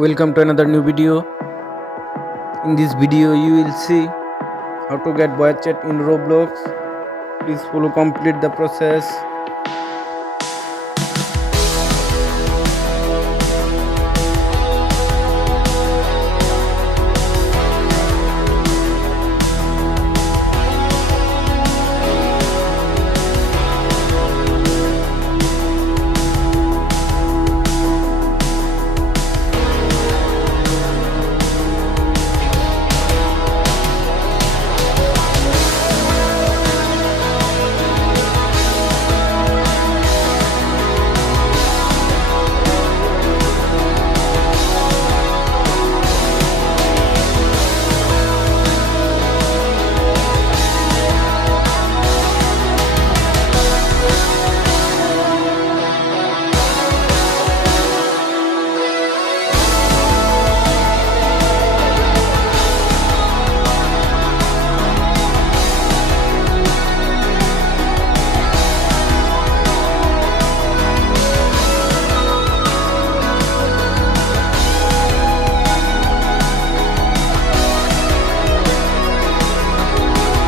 Welcome to another new video. In this video you will see how to get voice chat in Roblox. Please follow complete the process.